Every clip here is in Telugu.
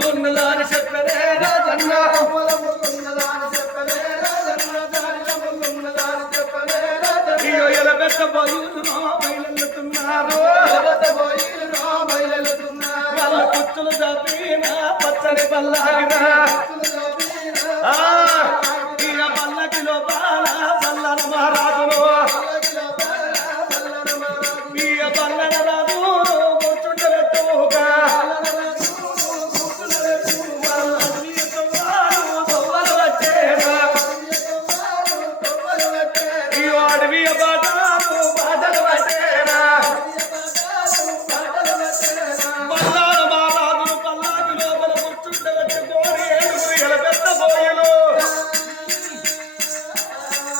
கொள்ளும்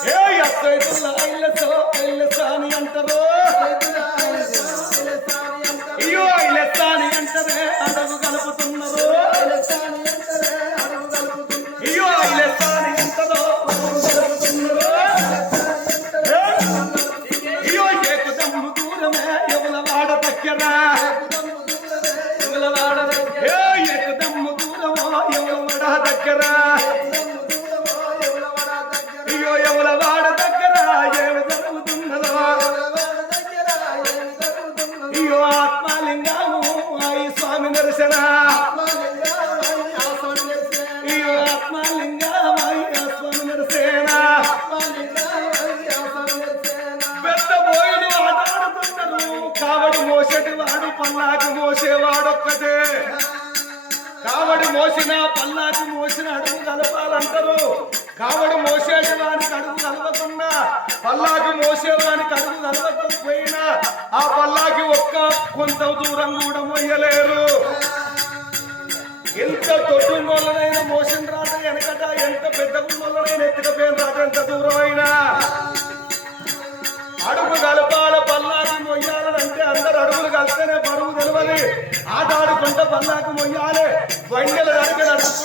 ఏ ఎత్తైతుల్ల ఇల్లసో ఐలసా అని అంటారు. కావడు మోసిన పల్లాకి మోసిన అడుగు కలపాలంటారు కావడు మోసేసేవానికి అడుగు కలవకుండా పల్లాకి మోసేవానికి అడుగు కలవకపోయినా ఆ పల్లాకి ఒక్క కొంత దూరం కూడా మోయలేరు. ఎంత తొట్టు మోసిన రాత వెనకట ఎంత పెద్ద మొల్లనైనా ఎత్తుకపోయిన రాత ఎంత దూరం అయినా అడుగు కలపాల పల్లాకి మొయ్యాలంటే అందరు అడుగులు కలిస్తేనే బరువు తెలవాలి. ஆட்டாடு கொண்ட பல்லாக்கு மொய்யாலே வண்டல நடக்க நடக்கும்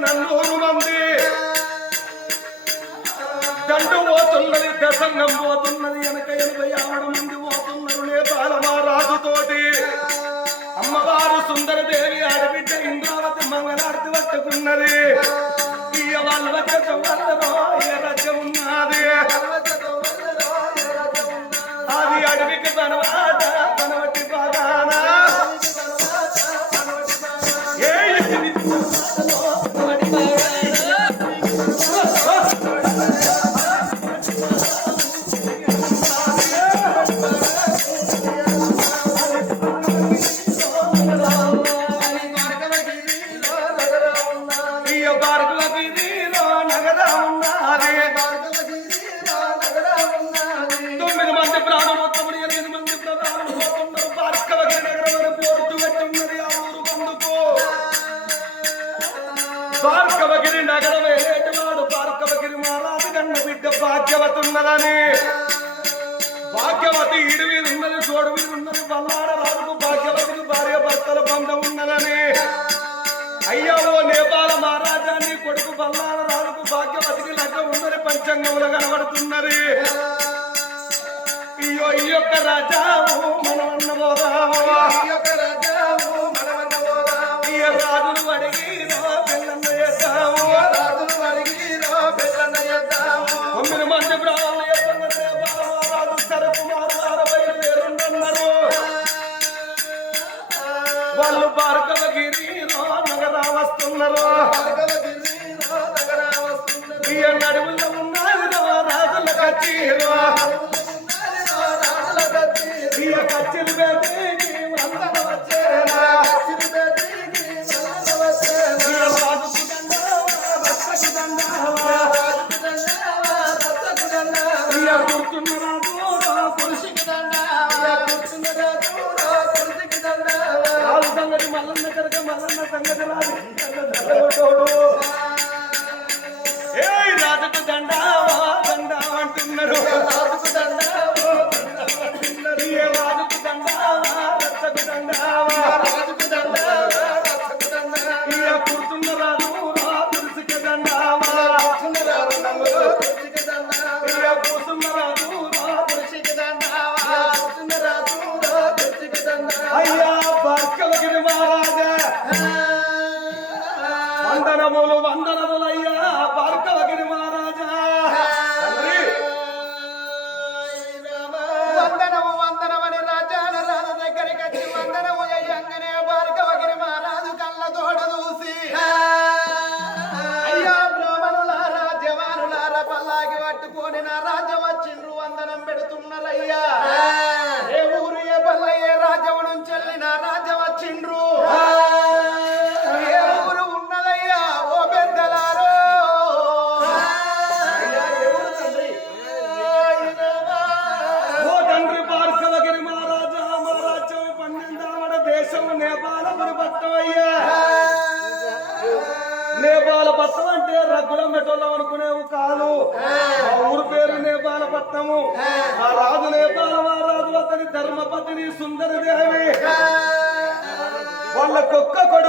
నల్లూరు వెనక మంది దండు పోతున్నది దశంగం పోతున్నది వెనక ఎనభై ఆవిడ మంది పోతున్నారు నేపాల మహారాజుతోటి అమ్మవారు సుందరదేవి ఆడబిడ్డ ఇంద్రావతి మంగళార్తి పట్టుకున్నది. ఇయ్య వాళ్ళ వచ్చే ఉన్నదని భాగ్యవతి ఇడి మీద ఉన్నది చోడు మీద ఉన్నది బల్లాడ రాజుకు భాగ్యవతికి భార్య భర్తల బంధం ఉన్నదని. అయ్యో నేపాల మహారాజా నీ కొడుకు బల్లాడ రాజుకు భాగ్యవతికి లగ్గ ఉన్నది పంచాంగములు కనబడుతున్నది. అయ్యో ఈ యొక్క రాజా మనం అన్నబోదా రాజుకు నేపాలపురి పట్టం అయ్యా. నేపాల పట్టం అంటే రగ్గుల మెటోళ్ళం అనుకునేవు కాదు. ఆ ఊరు పేరు నేపాల పట్టము ఆ రాజు నేపాల మహారాజు అతని ధర్మపతిని సుందరి దేవి వాళ్ళకు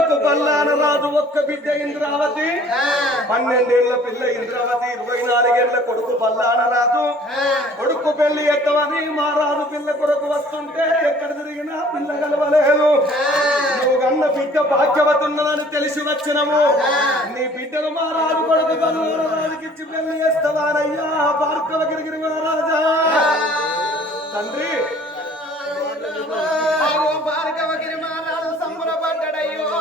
కొడుకు బల్లాన రాజు ఒక్క బిడ్డ ఇంద్రావతి పన్నెండేళ్ళ పిల్ల ఇంద్రావతి ఇరవై నాలుగేళ్ళ కొడుకు బల్లాన రాజు కొడుకు పెళ్ళి ఎత్తవని మా రాజు పిల్ల కొడుకు వస్తుంటే ఎక్కడ తిరిగినా పిల్ల కలవలేదు నువ్వు కన్న బిడ్డ భాగ్యవతున్నదని తెలిసి వచ్చినము నీ బిడ్డను మా రాజు కొడుకు బల్లాన రాజుకిచ్చి పెళ్ళి చేస్తావారయ్యా భార్గవ గిరిగిరి మహారాజా తండ్రి అయ్యో భార్గవగిరి మహారాజు సంబరపడ్డాడయ్యో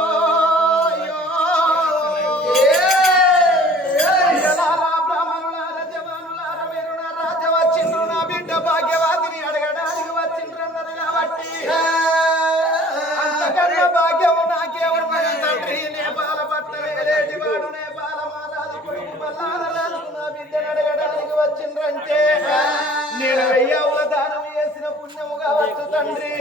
వచ్చిండ్రంటే నేను వెయ్యవుల దానం చేసిన పుణ్యము కావచ్చు తండ్రి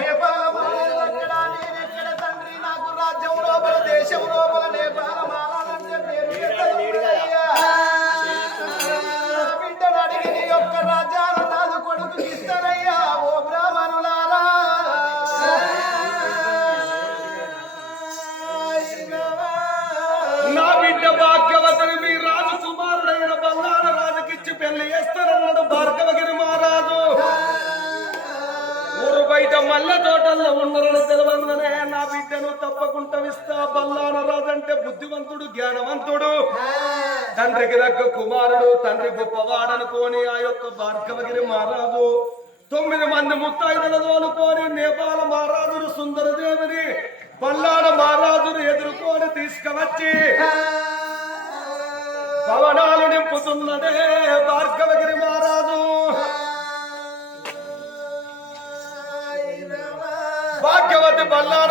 నేపాల మహారాజు అక్కడ నేనెక్కడ తండ్రి? నాకు రాజ్యం లోపల దేశం లోపల నేపాల బయట మల్లె తోటల్లో ఉన్నారని తెలవంగానే నా బిడ్డను తప్పకుండా ఇస్తా బల్లాన రాజు అంటే బుద్ధివంతుడు జ్ఞానవంతుడు తండ్రికి దగ్గ కుమారుడు తండ్రి గొప్పవాడనుకోని ఆ యొక్క భార్గవగిరి మహారాజు. తొమ్మిది మంది ముత్తైదుల తోలుకొని నేపాల మహారాజును సుందరదేవిని పల్లాడ మహారాజును ఎదుర్కొని తీసుకువచ్చి భవనాలు నింపుతున్నదే.